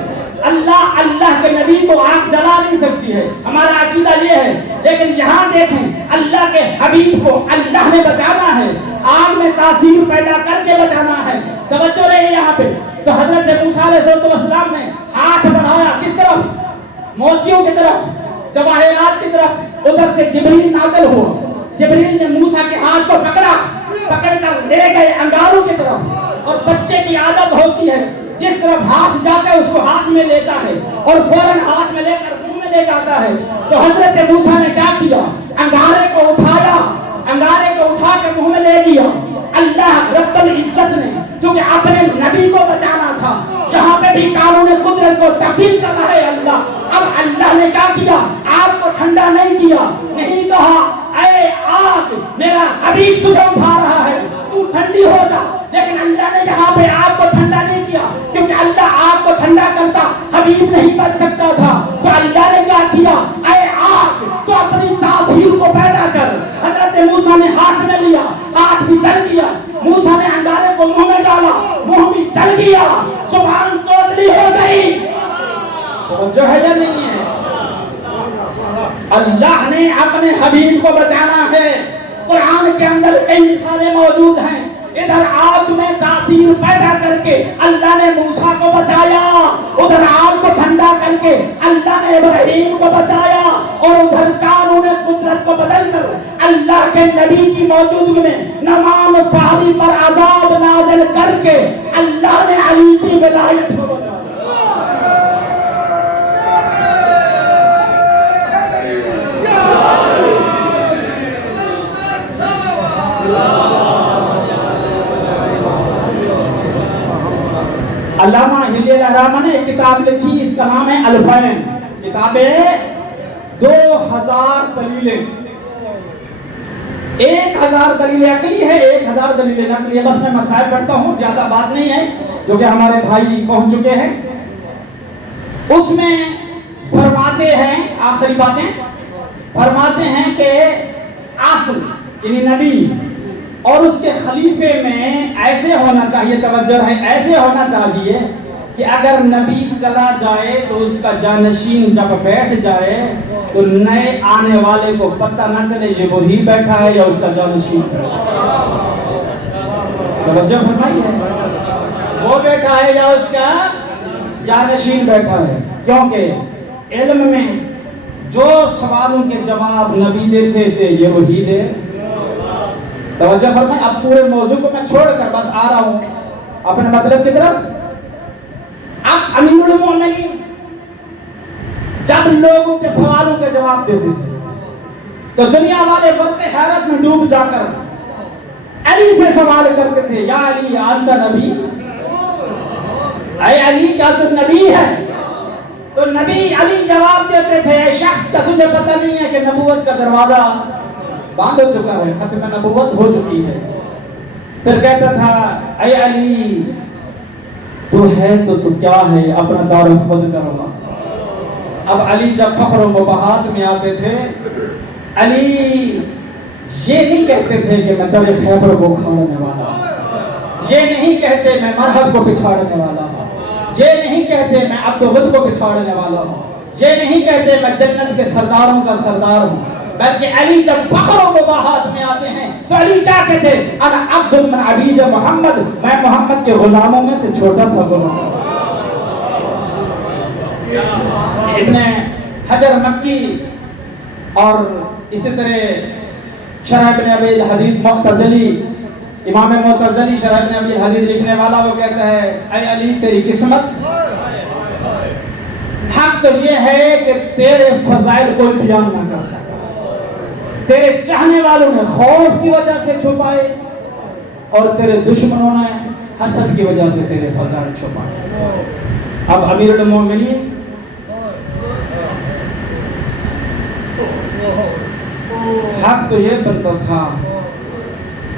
اللہ کے نبی کو آگ جلا نہیں سکتی ہے، ہمارا عقیدہ یہ ہے، لیکن یہاں دیکھیں اللہ کے حبیب کو اللہ نے بچانا ہے، آگ میں تاثیر پیدا کر کے بچانا ہے، توجہ رہے یہاں پہ۔ تو حضرت موسیٰ علیہ السلام نے ہاتھ بڑھایا کس طرف؟ موتیوں کی طرف، جواہرات کی طرف، ادھر سے جبریل نازل ہوا، جبریل نے موسیٰ کے ہاتھ کو پکڑ کر لے گئے انگاروں کی طرف، اور بچے کی عادت ہوتی ہے جس طرف ہاتھ جاتا ہے اس کو ہاتھ میں لیتا ہے اور فوراً ہاتھ میں لے کر منہ میں لے جاتا ہے۔ تو حضرت موسیٰ نے کیا کیا؟ انگارے کو اٹھایا، انگارے کو اٹھا کے منہ میں لے لیا۔ اللہ رب العزت نے چونکہ اپنے نبی کو بچانا تھا، جہاں پہ بھی قانون قدرت کو تبدیل کر رہا ہے اللہ، اب اللہ نے کیا کیا؟ آگ کو ٹھنڈا نہیں کیا، نہیں کہا اے آگ میرا حبیب تجھے اٹھا رہا ہے تو ٹھنڈی ہو جا، لیکن اللہ نے یہاں پہ آگ کو ٹھنڈا نہیں کیا، کیونکہ اللہ آگ کو ٹھنڈا کرتا حبیب نہیں بچ سکتا تھا۔ تو اللہ نے کیا کیا؟ اے آگ تو اپنی تاثیر کو پیدا کر۔ حضرت موسیٰ نے ہاتھ میں لیا، ہاتھ بھی جل گیا، موسیٰ نے انگارے کو منہ میں ڈالا، منہ بھی جل گیا، زبان توتلی ہو گئی۔ توجہ ہے یا نہیں ہے؟ اللہ نے اپنے حبیب کو بچانا ہے۔ قرآن کے اندر کئی مثالیں موجود ہیں، ادھر آگ میں تاثیر پیدا کر کے اللہ نے موسیٰ کو بچایا، ادھر آگ کو ٹھنڈا کر کے اللہ نے ابراہیم کو بچایا، اور ادھر قانون قدرت کو بدل کر اللہ کے نبی کی موجودگی میں نعمان فہری پر عذاب نازل کر کے اللہ نے علی کی ولایت کو بچایا۔ علامہ ہلی الحرامہ نے ایک کتاب لکھی، اس کا نام ہے الفین، کتاب ہے 2000 دلیلیں، 1000 دلیلیں عقلی ہے، 1000 دلیلیں نقلی ہے۔ بس میں مسائل پڑھتا ہوں، زیادہ بات نہیں ہے، جو کہ ہمارے بھائی پہنچ چکے ہیں۔ اس میں فرماتے ہیں، آخری باتیں فرماتے ہیں کہ اصل یعنی نبی اور اس کے خلیفے میں ایسے ہونا چاہیے، توجہ ہے، ایسے ہونا چاہیے کہ اگر نبی چلا جائے تو اس کا جانشین جب بیٹھ جائے تو نئے آنے والے کو پتہ نہ چلے یہ وہی بیٹھا ہے یا اس کا جانشین بیٹھا ہے۔ توجہ فرمائی ہے، وہ بیٹھا ہے یا اس کا جانشین بیٹھا ہے، کیونکہ علم میں جو سوالوں کے جواب نبی دیتے تھے یہ وہی دے۔ توجہ فرمائیں۔ اب پورے موضوع کو میں چھوڑ کر بس آ رہا ہوں اپنے مطلب کی طرف۔ اب امیر المومنین جب لوگوں کے سوالوں کے جواب دیتے تھے تو دنیا والے بڑے حیرت میں ڈوب جا کر علی سے سوال کرتے تھے، یا علی انت نبی، اے علی کیا تو نبی ہے؟ تو نبی علی جواب دیتے تھے، اے شخص کا تجھے پتہ نہیں ہے کہ نبوت کا دروازہ باندھ ہو چکا ہے، ختم نبوت ہو چکی ہے۔ پھر کہتا تھا، اے علی تو ہے تو کیا ہے، اپنا دار خود کرو۔ اب علی جب فخر و مباحات میں آتے تھے، علی یہ نہیں کہتے تھے کہ میں در خیبر کو کھاڑنے والا ہوں، یہ نہیں کہتے میں مرحب کو پچھاڑنے والا ہوں، یہ نہیں کہتے میں عبدالغد کو پچھاڑنے والا ہوں، یہ نہیں کہتے میں جنت کے سرداروں کا سردار ہوں، بلکہ علی جب فخر و مباحات میں آتے ہیں تو علی کیا کہتے ہیں، انا عبد من عبید محمد، میں محمد کے غلاموں میں سے چھوٹا سا غلام۔ ابن حجر مکی اور اسی طرح شرح ابن ابی الحدید معتزلی، امام معتزلی شرح ابن ابی الحدید لکھنے والا، وہ کہتا ہے، اے علی تیری قسمت، حق تو یہ ہے کہ تیرے فضائل کوئی بیان نہ کر سکتا، تیرے چاہنے والوں نے خوف کی وجہ سے چھپائے اور تیرے دشمنوں نے حسد کی وجہ سے تیرے فضائل چھپائے۔ اب امیر المومنین حق تو یہ بنتا تھا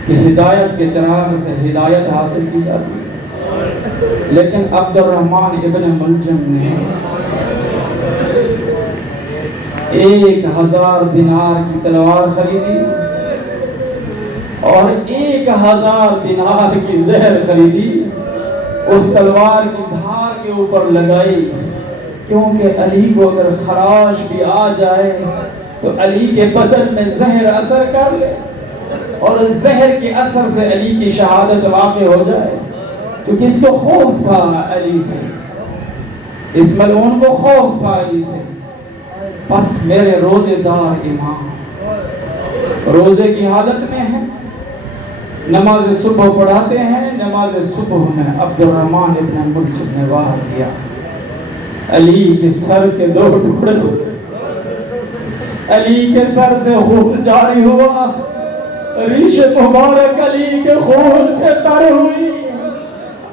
کہ ہدایت کے چراغ سے ہدایت حاصل کی جاتی، لیکن عبد الرحمن ابن ملجم نے 1000 دینار کی تلوار خریدی اور 1000 دینار کی زہر خریدی، اس تلوار کی دھار کے اوپر لگائی، کیونکہ علی کو اگر خراش بھی آ جائے تو علی کے بدن میں زہر اثر کر لے اور زہر کے اثر سے علی کی شہادت واقع ہو جائے، کیونکہ اس کو خوف تھا علی سے، اس ملعون کو خوف تھا علی سے۔ پس میرے روزے دار امام روزے کی حالت میں ہیں، نماز صبح پڑھاتے ہیں، نماز صبح میں عبد الرحمن ابن ملجم نے وار کیا، علی کے سر کے 2 ٹکڑے، علی کے سر سے خون جاری ہوا، ریش مبارک علی کے خون سے تر ہوئی،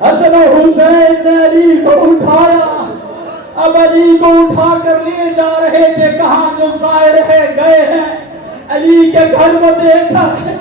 حسن و حسین نے علی کو اٹھایا، اب علی کو اٹھا کر لیے جا رہے تھے، کہاں جو سائے رہ گئے ہیں، علی کے گھر کو دیکھا ہے،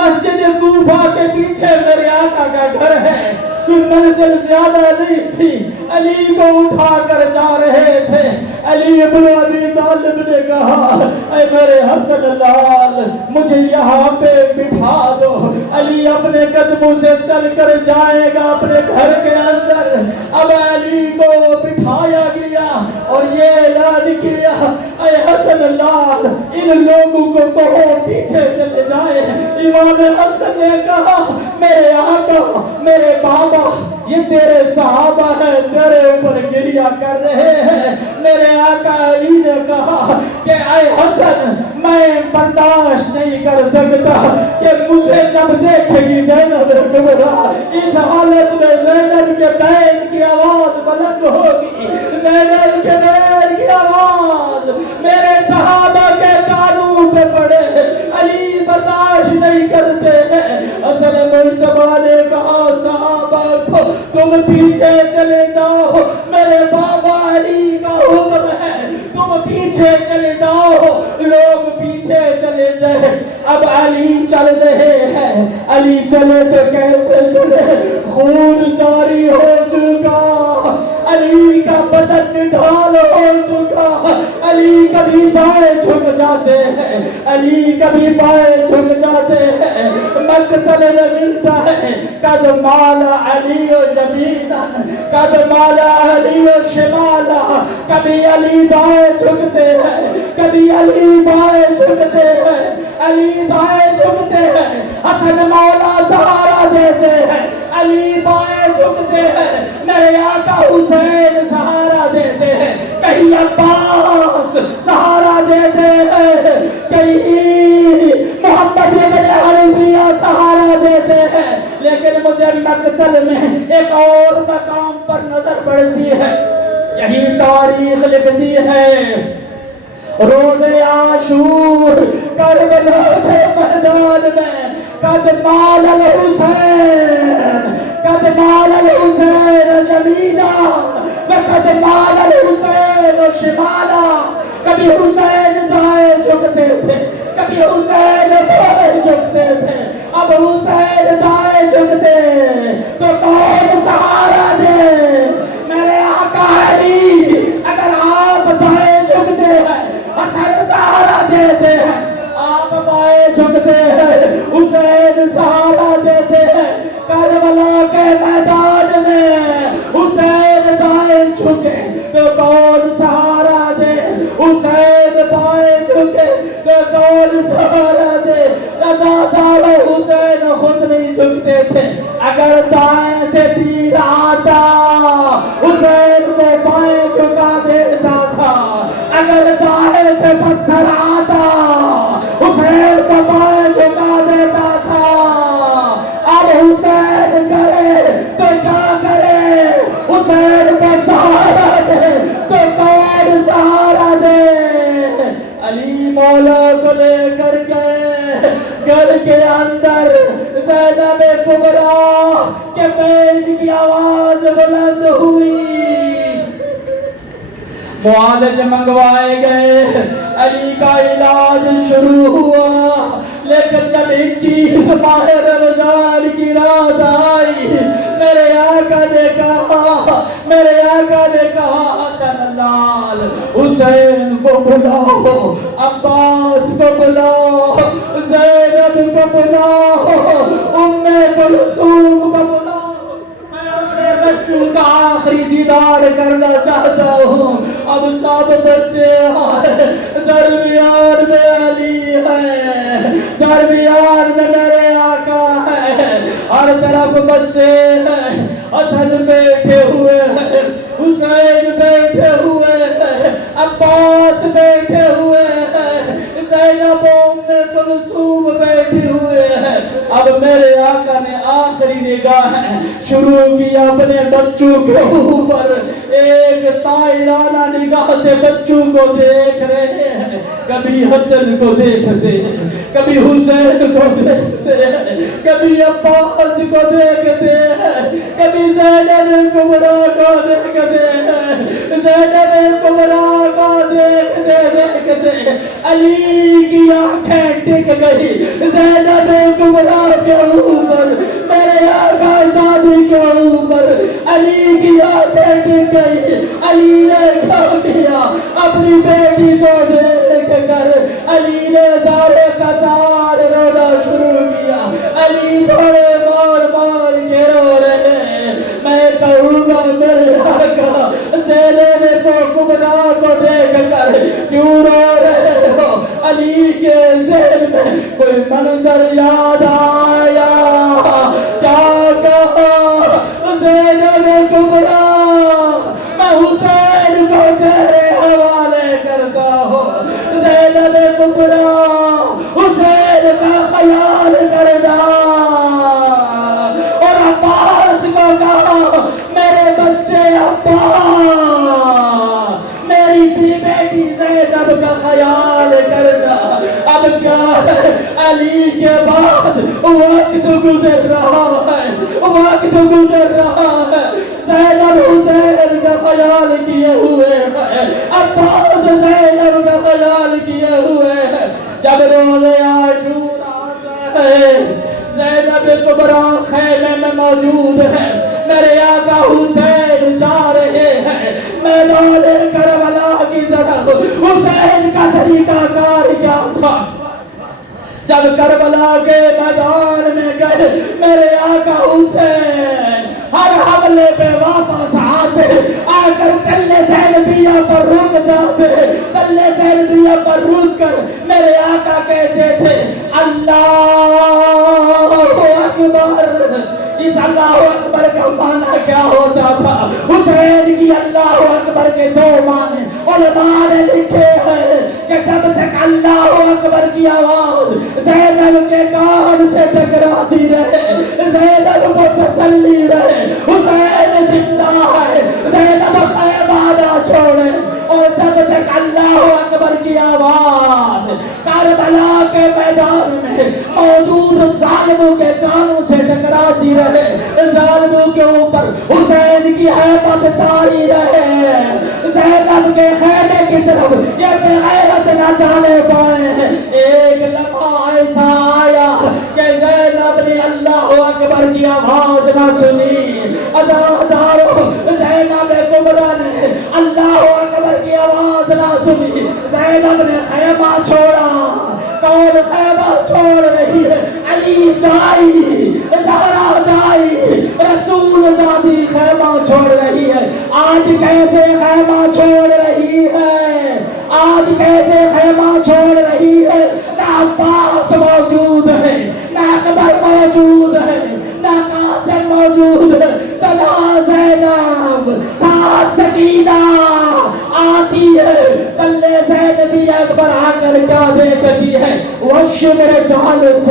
مسجد کوفہ کے پیچھے میرے آقا کا گھر ہے، کوئی منزل زیادہ نہیں تھی، علی کو اٹھا کر جا رہے تھے، علی ابن ابی طالب نے کہا، اے میرے حسن لال مجھے یہاں پہ بٹھا دو، علی اپنے قدموں سے چل کر جائے گا اپنے گھر کے اندر، اب علی کو بٹھایا گیا اور یہ اعلان کیا، اے حسن لال ان لوگوں کو کہو پیچھے چلے جائے، امام حسن نے کہا میرے آقا میرے بابا یہ تیرے صحابہ ہیں تیرے اوپر گریہ کر رہے ہیں. میرے آقا علی نے کہا کہ اے حسن میں برداشت نہیں کر سکتا کہ مجھے جب دیکھے گی زینب کبریٰ اس حالت میں زینب کے بین کی آواز بلند ہوگی, زینب کے بین کی آواز میرے صحابہ کے کانوں پہ پڑے. علی برداشت نہیں کرتے ہیں. حسن مجتبیٰ نے کہا صحابہ کو تم پیچھے چلے جاؤ, میرے بابا علی کا حکم ہے تم پیچھے چلے جاؤ. لوگ پیچھے چلے جائے. اب علی چل رہے ہیں, علی چلے تو کیسے چلے, خون جاری ہو چکا, علی کا بدن ڈھال ہو چکا. علی کبھی بائیں جھک جاتے ہیں, علی کبھی بائیں جھک جاتے ہیں. مقتل میں ملتا ہے قد مالا علی و جبینا قد مالا علی و شمالا. کبھی علی بائیں جھکتے ہیں, کبھی علی بائیں جھکتے ہیں, علی بائیں جھکتے ہیں. حسن مولا سہارا دیتے ہیں, علی بائیں جھکتے ہیں. میرے آقا حسین سہارا دیتے ہیں, کہیں عباس سہارا دیتے ہیں, کہیں محمد ابن حنفیہ سہارا دیتے ہیں. لیکن مجھے مقتل میں ایک اور مقام پر نظر پڑتی ہے. یہی تاریخ لکھتی ہے روز عاشور کربلا کے میدان میں قد مال الحسین قد مال الحسین جمینا وقد مال الحسین شمالا. کبھی حسین دائیں جھکتے تھے, کبھی حسین بائیں جھکتے تھے. اب حسین دائیں جھکتے تو کون سہارا دے. میرے آقا علی اگر آپ دائیں جھکتے ہیں حسن سہارا دیتے ہیں, آپ بائیں جھکتے ہیں حسین سہارا دیتے ہیں. کربلا کے میدان میں حسین دائیں جھکے تو کون سہارا دے, حسین بائیں جھکے تو کون سہارا دے. رضا دار حسین خود نہیں جھکتے تھے. اگر دائیں سے تیر آتا حسین کو بائیں جھکا دیتا تھا, اگر دائیں سے پتھر آتا حسین کو بائیں جھکا دیتا تھا. اب حسین کرے تو کیا کرے, حسین کا سہارا دے تو کون سہارا دے. علی مولا کو لے کر گئے گھر کے اندر. زینب کبریٰ کے پیر کی آواز بلند ہوئی, معالج منگوائے گئے, علی کا علاج شروع ہوا. لیکن جب 21 ماہ رمضان کی رات آئی میرے آقا نے کہا, میرے آقا نے کہا حسن لال حسین کو بلاؤ, عباس کو بلاؤ, زینب کو بلاؤ, ام کلثوم کو بلاؤ. میں اپنے بچوں کا آخری دیدار کرنا چاہتا ہوں. اب سب بچے آئے, درمیان میں علی ہے, درمیان میں میرے آقا ہے, ہر طرف بچے ہیں. حسن بیٹھے ہوئے ہیں, حسین بیٹھے ہوئے ہیں, عباس بیٹھے ہوئے ہیں, زینب ام کلثوم بیٹھے ہوئے ہیں. اب میرے آقا نے آخری نگاہ شروع کی اپنے بچوں کے اوپر. ایک طائرانہ نگاہ سے بچوں کو دیکھ رہے ہیں. کبھی حسن کو دیکھتے ہیں, کبھی حسین کو دیکھتے ہیں, کبھی عباس کو دیکھتے ہیں, کبھی زینب کبریٰ کو دیکھتے ہیں. زینب کبریٰ کو دیکھتے دیکھتے علی کی آنکھیں ٹک گئی زینب کبریٰ کے اوپر, میرے آقا زادی کے اوپر. علی کی آنکھیں ٹک گئی. علی نے کیا کیا, اپنی بیٹی کو دیکھ کر علی نے سارے قطار رونا شروع کیا. علی تھوڑے مار مار کے رو رہے ہیں. میں کہوں گا میرے آقا زینب کبریٰ کو دیکھ کر کیوں رو رہے ہو. علی کے ذہن میں کوئی منظر یاد آیا, زینب کبریٰ میں حسین کو تیرے حوالے کرتا ہوں. زینب کبریٰ حسین کا خیال کرنا. اور عباس کو کہا میرے بچے عباس میری بھی بیٹی زینب کا خیال کرنا. اب کیا ہے علی کے بعد وقت گزر رہا ہے, وقت گزر رہا ہے. زینب حسین کا خیال کیے ہوئے ہے, عباس زینب کا خیال کیے ہوئے ہے. جب روز عاشور آتا ہے زینب کبریٰ خیمے میں موجود ہے. میرے آقا حسین جا رہے ہیں میدان کربلا کی طرف. حسین کا طریقہ کار کیا تھا؟ جب کربلا کے میدان میں گئے میرے آقا حسین ہر حملے پہ واپس آتے, آ کر تلے زینبیہ پر رک جاتے. تلے زینبیہ پر رک کر میرے آقا کہتے تھے اللہ اکبر. اس اللہ اکبر کا معنی کیا ہوتا تھا؟ حسین کی اللہ اکبر کے دو معنی علماء نے لکھے ہیں کہ جب تک اللہ اکبر کی آواز زینب کے کان سے ٹکراتی رہے, زینب کو تسلی رہے, حسین زندہ ہے, زینب خیمہ نہ چھوڑے. اور جب تک اللہ اکبر کی آواز کربلا کے میدان میں موجود ظالموں کے کانوں سے ٹکراتی رہے, ظالموں کے اوپر حسین کی ہیبت طاری رہے, زینب کے خیمے کی طرف یہ بے غیرت نہ جانے پائے. ایک لمحہ ایسا آیا کہ زینب نے اللہ اکبر کی آواز نہ سنی. عزادارو زینب کبریٰ نے اللہ اکبر کی آواز نہ سنی. زینب نے خیمہ چھوڑا. کون خیمہ چھوڑ رہی ہے؟ علی جائی, زہرا جائی, رسول زادی خیمہ چھوڑ رہی ہے. آج کیسے خیمہ چھوڑ رہی ہے؟ آج کیسے خیمہ چھوڑ رہی ہے؟ نہ عباس موجود ہے, نہ اکبر موجود ہے, نہ قاسم موجود ہے. تنہا زینب ساتھ سکینہ آتی ہے. تلے زینبی اکبر آ کر کیا دیکھتی ہے؟ وَالشِّمْرِ جَالِسٌ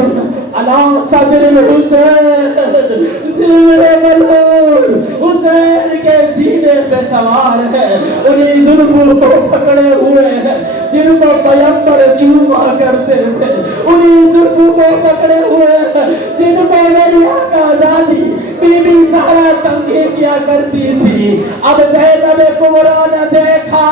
عَلَى صَدْرِ الْحُسَيْنِ زِمْرِ مَلْعُونِ. حسین کے سینے پہ سوار ہے, انہی زلفوں کو پکڑے ہوئے ہیں جن کو پیغمبر چوما کرتے تھے, انہی زلفوں کو پکڑے ہوئے ہیں جن کو میری آقا زادی بی بی زہرا تنگی کیا کرتی تھی. اب زینب کبریٰ نے دیکھا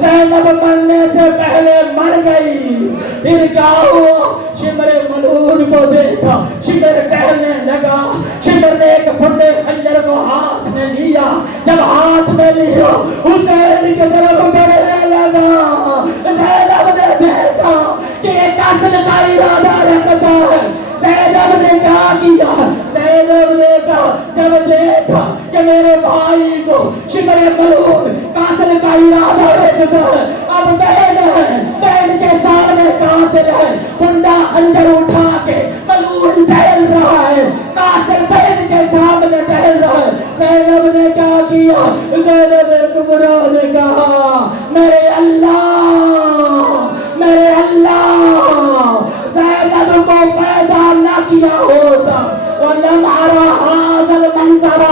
زینب مرنے سے پہلے مر گئی. پھر کیا ہوا؟ شمر ملعون کو دیکھا, شمر ٹہلنے لگا. شمر نے ایک پھنڈے خنجر کو ہاتھ میں لیا. جب ہاتھ میں لیا حسین کی طرف بڑھنے لگا. زینب نے دیکھا کہ یہ قتل کا ارادہ رکھتا ہے. زینب نے کیا کیا؟ زینب نے کہا جب دیکھا کہ میرے بھائی کو شمر ملعون قاتل کا ارادہ رکھتا ہے, اب بہن ہے, بہن کے سامنے قاتل ہے, پھنڈا خنجر اٹھا کے ملعون ٹہل رہا ہے, قاتل بہن کے سامنے ٹہل رہا ہے. زینب نے کیا کیا؟ زینب کبریٰ نے کہا میرے اللہ, میرے اللہ, زینب کو پیدا نہ کیا ہوتا وَلَمْ أَرَى هَذَا الْمَنْظَرَ.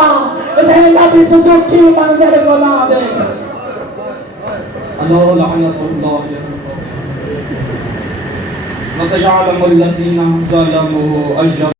زینب اس دکھی منظر کو نہ دیکھا. اللہ لعنت اللہ وسيعلم الذين ظلموا أجرهم.